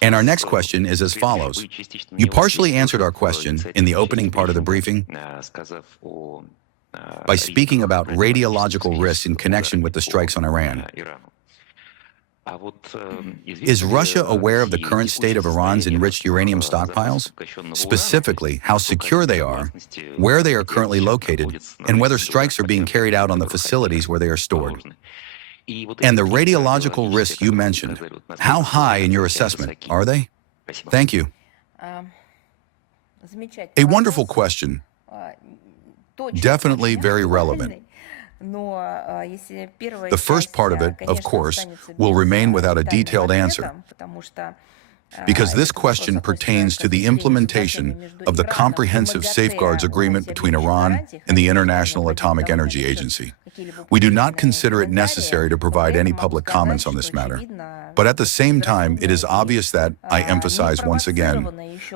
And our next question is as follows. You partially answered our question in the opening part of the briefing by speaking about radiological risks in connection with the strikes on Iran. Is Russia aware of the current state of Iran's enriched uranium stockpiles? Specifically, how secure they are, where they are currently located, and whether strikes are being carried out on the facilities where they are stored? And the radiological risks you mentioned, how high in your assessment are they? Thank you. A wonderful question. Definitely very relevant. The first part of it, of course, will remain without a detailed answer, because this question pertains to the implementation of the Comprehensive Safeguards Agreement between Iran and the International Atomic Energy Agency. We do not consider it necessary to provide any public comments on this matter. But at the same time, it is obvious that, I emphasize once again,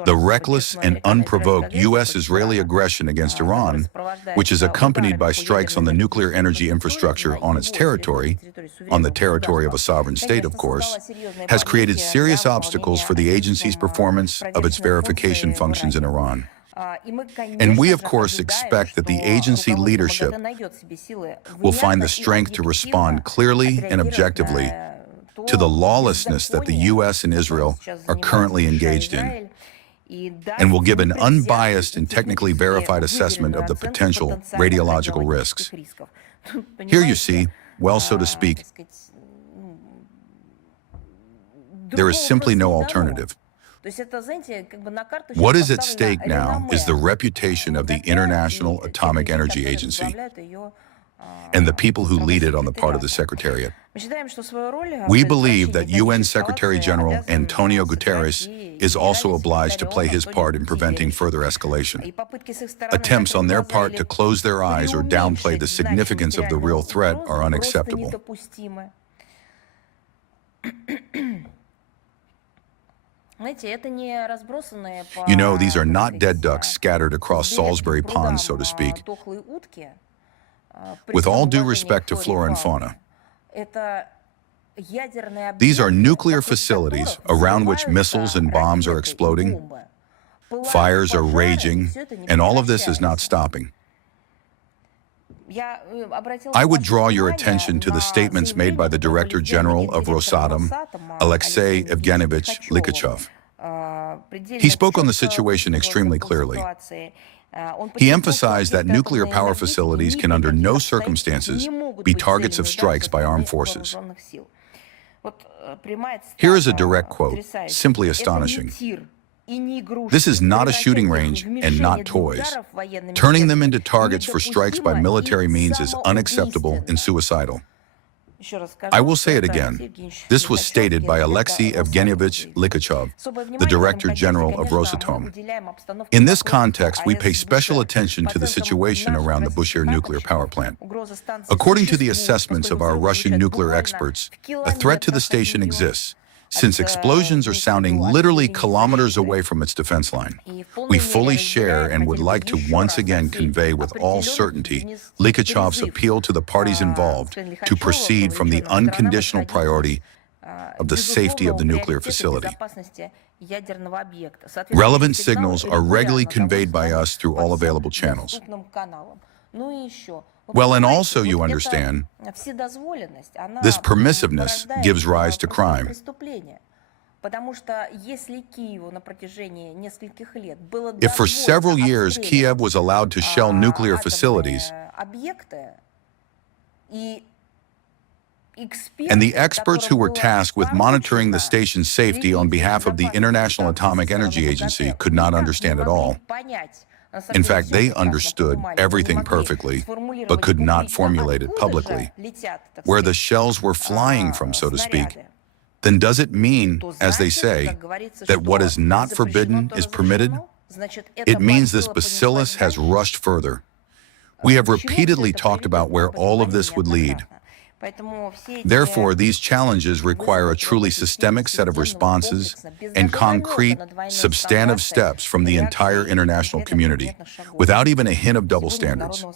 the reckless and unprovoked U.S.-Israeli aggression against Iran, which is accompanied by strikes on the nuclear energy infrastructure on its territory, on the territory of a sovereign state, of course, has created serious obstacles for the agency's performance of its verification functions in Iran. And we, of course, expect that the agency leadership will find the strength to respond clearly and objectively to the lawlessness that the U.S. and Israel are currently engaged in, and will give an unbiased and technically verified assessment of the potential radiological risks. Here you see, well, so to speak, there is simply no alternative. What is at stake now is the reputation of the International Atomic Energy Agency and the people who lead it on the part of the Secretariat. We believe that UN Secretary General Antonio Guterres is also obliged to play his part in preventing further escalation. Attempts on their part to close their eyes or downplay the significance of the real threat are unacceptable. You know, these are not dead ducks scattered across Salisbury Pond, so to speak. With all due respect to flora and fauna, these are nuclear facilities around which missiles and bombs are exploding, fires are raging, and all of this is not stopping. I would draw your attention to the statements made by the Director General of Rosatom, Alexei Evgenyevich Likhachev. He spoke on the situation extremely clearly. He emphasized that nuclear power facilities can under no circumstances be targets of strikes by armed forces. Here is a direct quote, simply astonishing. This is not a shooting range and not toys. Turning them into targets for strikes by military means is unacceptable and suicidal. I will say it again. This was stated by Alexei Evgenyevich Likhachev, the Director General of Rosatom. In this context, we pay special attention to the situation around the Bushehr Nuclear Power Plant. According to the assessments of our Russian nuclear experts, a threat to the station exists, since explosions are sounding literally kilometers away from its defense line. We fully share and would like to once again convey with all certainty Likhachev's appeal to the parties involved to proceed from the unconditional priority of the safety of the nuclear facility. Relevant signals are regularly conveyed by us through all available channels. Well, and also, you understand, this permissiveness gives rise to crime. If for several years Kiev was allowed to shell nuclear facilities, and the experts who were tasked with monitoring the station's safety on behalf of the International Atomic Energy Agency could not understand at all. In fact, they understood everything perfectly, but could not formulate it publicly. Where the shells were flying from, so to speak, then does it mean, as they say, that what is not forbidden is permitted? It means this bacillus has rushed further. We have repeatedly talked about where all of this would lead. Therefore, these challenges require a truly systemic set of responses and concrete, substantive steps from the entire international community, without even a hint of double standards.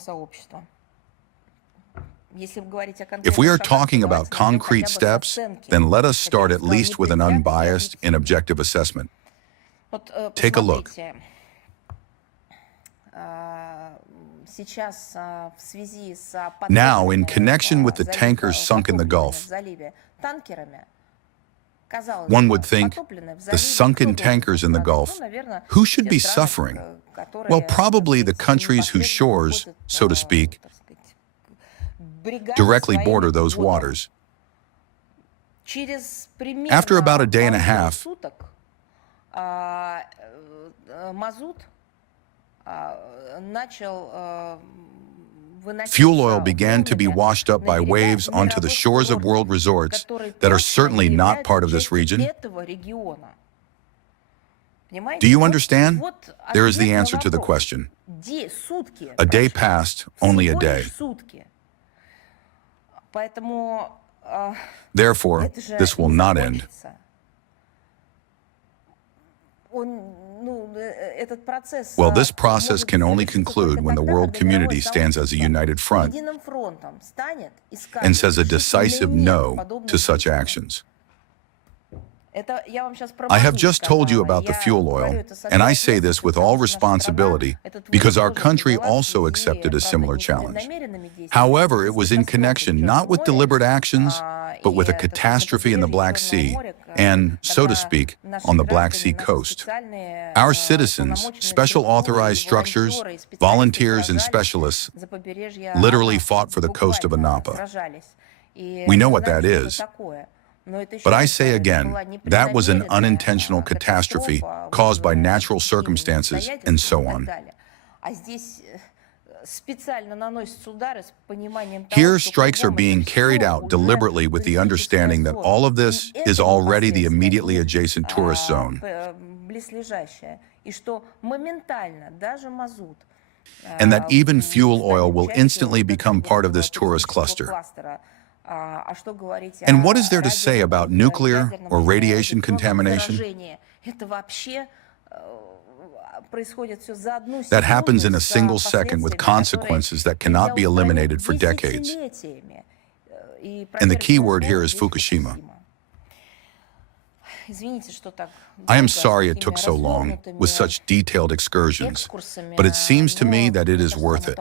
If we are talking about concrete steps, then let us start at least with an unbiased and objective assessment. Take a look. Now, in connection with the tankers sunk in the Gulf, one would think, the sunken tankers in the Gulf, who should be suffering? Well, probably the countries whose shores, so to speak, directly border those waters. After about a day and a half, fuel oil began to be washed up by waves onto the shores of world resorts that are certainly not part of this region. Do you understand? There is the answer to the question. A day passed, only a day. Therefore, this will not end. Well, this process can only conclude when the world community stands as a united front and says a decisive no to such actions. I have just told you about the fuel oil, and I say this with all responsibility because our country also accepted a similar challenge. However, it was in connection not with deliberate actions, but with a catastrophe in the Black Sea and, so to speak, on the Black Sea coast. Our citizens, special authorized structures, volunteers, and specialists literally fought for the coast of Anapa. We know what that is. But I say again, that was an unintentional catastrophe caused by natural circumstances and so on. Here, strikes are being carried out deliberately with the understanding that all of this is already the immediately adjacent tourist zone, and that even fuel oil will instantly become part of this tourist cluster. And what is there to say about nuclear or radiation contamination? That happens in a single second with consequences that cannot be eliminated for decades. And the key word here is Fukushima. I am sorry it took so long with such detailed excursions, but it seems to me that it is worth it.